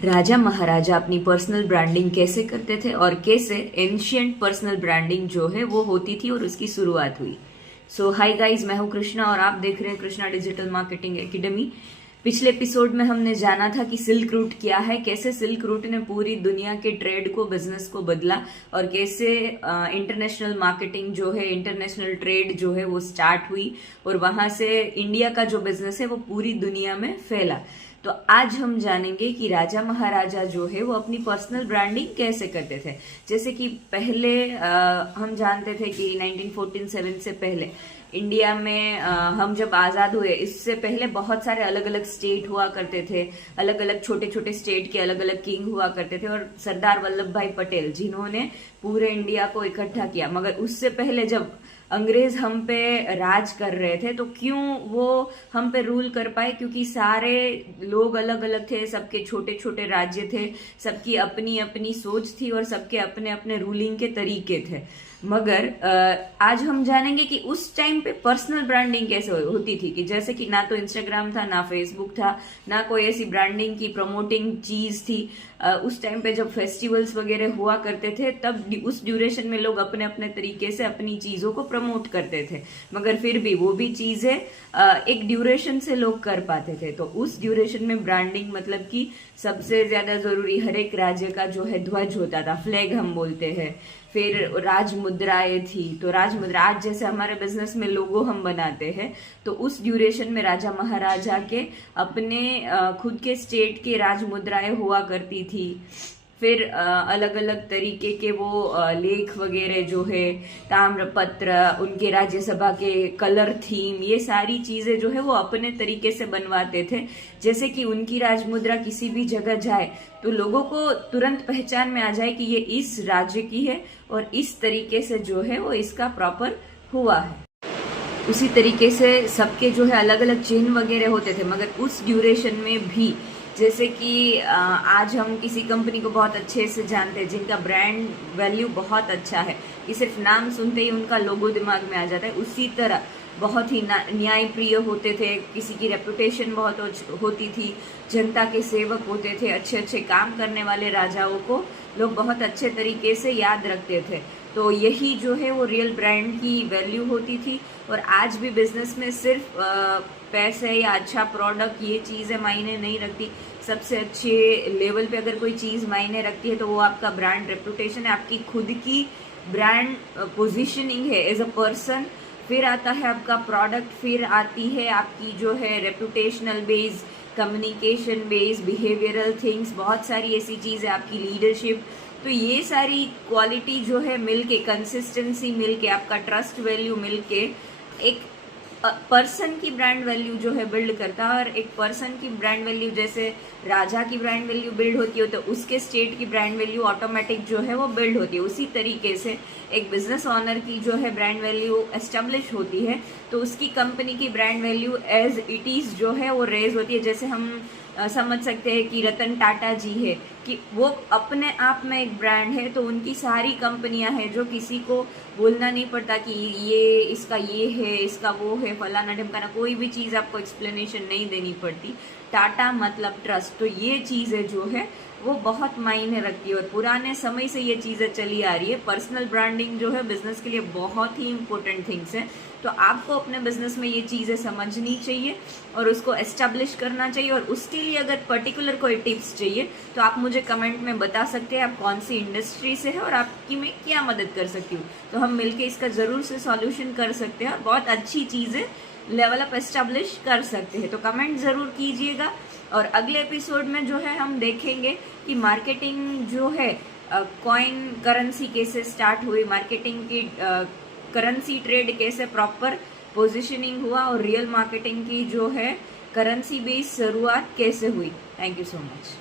राजा महाराजा अपनी personal branding कैसे करते थे और कैसे एंशियंट पर्सनल ब्रांडिंग जो है वो होती थी और उसकी शुरुआत हुई। सो हाय गाइस, मैं हूं कृष्णा और आप देख रहे हैं कृष्णा डिजिटल मार्केटिंग एकेडमी। पिछले एपिसोड में हमने जाना था कि सिल्क रूट क्या है, कैसे सिल्क रूट ने पूरी दुनिया के ट्रेड को, बिजनेस को बदला और कैसे इंटरनेशनल मार्केटिंग जो है, इंटरनेशनल ट्रेड जो है वो स्टार्ट हुई और वहां से इंडिया का जो बिजनेस है वो पूरी दुनिया में फैला। तो आज हम जानेंगे कि राजा महाराजा जो है वो अपनी पर्सनल ब्रांडिंग कैसे करते थे। जैसे कि पहले हम जानते थे कि 1947 से पहले इंडिया में हम जब आजाद हुए, इससे पहले बहुत सारे अलग अलग स्टेट हुआ करते थे, अलग अलग छोटे छोटे स्टेट के अलग अलग किंग हुआ करते थे और सरदार वल्लभ भाई पटेल जिन्होंने पूरे इंडिया को इकट्ठा किया। मगर उससे पहले जब अंग्रेज हम पे राज कर रहे थे तो क्यों वो हम पे रूल कर पाए? क्योंकि सारे लोग अलग अलग थे, सबके छोटे छोटे राज्य थे, सबकी अपनी अपनी सोच थी और सबके अपने अपने रूलिंग के तरीके थे। मगर आज हम जानेंगे कि उस टाइम पे पर्सनल ब्रांडिंग कैसे होती थी। कि जैसे कि ना तो इंस्टाग्राम था, ना फेसबुक था, ना कोई ऐसी ब्रांडिंग की प्रमोटिंग चीज थी। उस टाइम पे जब फेस्टिवल्स वगैरह हुआ करते थे तब उस ड्यूरेशन में लोग अपने अपने तरीके से अपनी चीजों को प्रमोट करते थे, मगर फिर भी वो भी चीजें एक ड्यूरेशन से लोग कर पाते थे। तो उस ड्यूरेशन में ब्रांडिंग मतलब कि सबसे ज्यादा जरूरी हर एक राज्य का जो है ध्वज होता था, फ्लैग हम बोलते हैं। फिर राज मुद्राएं थी, तो राज मुद्रा आज जैसे हमारे बिजनेस में लोगो हम बनाते हैं, तो उस ड्यूरेशन में राजा महाराजा के अपने खुद के स्टेट के राज मुद्राएं हुआ करती थी। फिर अलग अलग तरीके के वो लेख वगैरह जो है, ताम्रपत्र, उनके राज्यसभा के कलर थीम, ये सारी चीजें जो है वो अपने तरीके से बनवाते थे। जैसे कि उनकी राजमुद्रा किसी भी जगह जाए तो लोगों को तुरंत पहचान में आ जाए कि ये इस राज्य की है और इस तरीके से जो है वो इसका प्रॉपर हुआ है। उसी तरीके से सबके जो है अलग अलग चिन्ह वगैरह होते थे। मगर उस ड्यूरेशन में भी जैसे कि आज हम किसी कंपनी को बहुत अच्छे से जानते हैं जिनका ब्रांड वैल्यू बहुत अच्छा है, कि सिर्फ नाम सुनते ही उनका लोगो दिमाग में आ जाता है, उसी तरह बहुत ही न्यायप्रिय होते थे, किसी की रेपुटेशन बहुत होती थी, जनता के सेवक होते थे, अच्छे अच्छे काम करने वाले राजाओं को लोग बहुत अच्छे तरीके से याद रखते थे। तो यही जो है वो रियल ब्रांड की वैल्यू होती थी। और आज भी बिजनेस में सिर्फ पैसे या अच्छा प्रोडक्ट ये चीज़ें मायने नहीं रखती। सबसे अच्छे लेवल पे अगर कोई चीज़ मायने रखती है तो वो आपका ब्रांड रेपुटेशन है, आपकी खुद की ब्रांड पोजीशनिंग है एज अ पर्सन। फिर आता है आपका प्रोडक्ट, फिर आती है आपकी जो है reputational base, communication base, behavioural things, बहुत सारी ऐसी चीज़ें, आपकी लीडरशिप। तो ये सारी क्वालिटी जो है मिलके, कंसिस्टेंसी मिलके, आपका ट्रस्ट वैल्यू मिलके एक पर्सन की ब्रांड वैल्यू जो है बिल्ड करता है। और एक पर्सन की ब्रांड वैल्यू, जैसे राजा की ब्रांड वैल्यू बिल्ड होती है तो उसके स्टेट की ब्रांड वैल्यू ऑटोमेटिक जो है वो बिल्ड होती है। उसी तरीके से एक बिजनेस ऑनर की जो है ब्रांड वैल्यू एस्टेब्लिश होती है तो उसकी कंपनी की brand value as it is जो है वो रेज होती है। जैसे हम समझ सकते हैं कि रतन टाटा जी है, कि वो अपने आप में एक ब्रांड है, तो उनकी सारी कंपनियां हैं जो किसी को बोलना नहीं पड़ता कि ये इसका ये है, इसका वो है, फलाना ढिमकाना, कोई भी चीज़ आपको एक्सप्लेनेशन नहीं देनी पड़ती। टाटा मतलब ट्रस्ट। तो ये चीज़ें जो है वो बहुत मायने रखती है और पुराने समय से ये चीज़ें चली आ रही है। पर्सनल ब्रांडिंग जो है बिजनेस के लिए बहुत ही इंपॉर्टेंट थिंग्स है। तो आपको अपने बिजनेस में ये चीज़ें समझनी चाहिए और उसको एस्टेब्लिश करना चाहिए। और उसके लिए अगर पर्टिकुलर कोई टिप्स चाहिए तो आप मुझे कमेंट में बता सकते हैं आप कौन सी इंडस्ट्री से है और आपकी मैं क्या मदद कर सकती हूँ। तो हम मिलके इसका ज़रूर से सॉल्यूशन कर सकते हैं और बहुत अच्छी चीज़ें लेवल अप एस्टेब्लिश कर सकते हैं। तो कमेंट ज़रूर कीजिएगा। और अगले एपिसोड में जो है हम देखेंगे कि मार्केटिंग जो है, कॉइन करेंसी कैसे स्टार्ट हुई, मार्केटिंग की करेंसी ट्रेड कैसे प्रॉपर पोजीशनिंग हुआ और रियल मार्केटिंग की जो है करेंसी बेस्ड शुरुआत कैसे हुई। Thank you so much.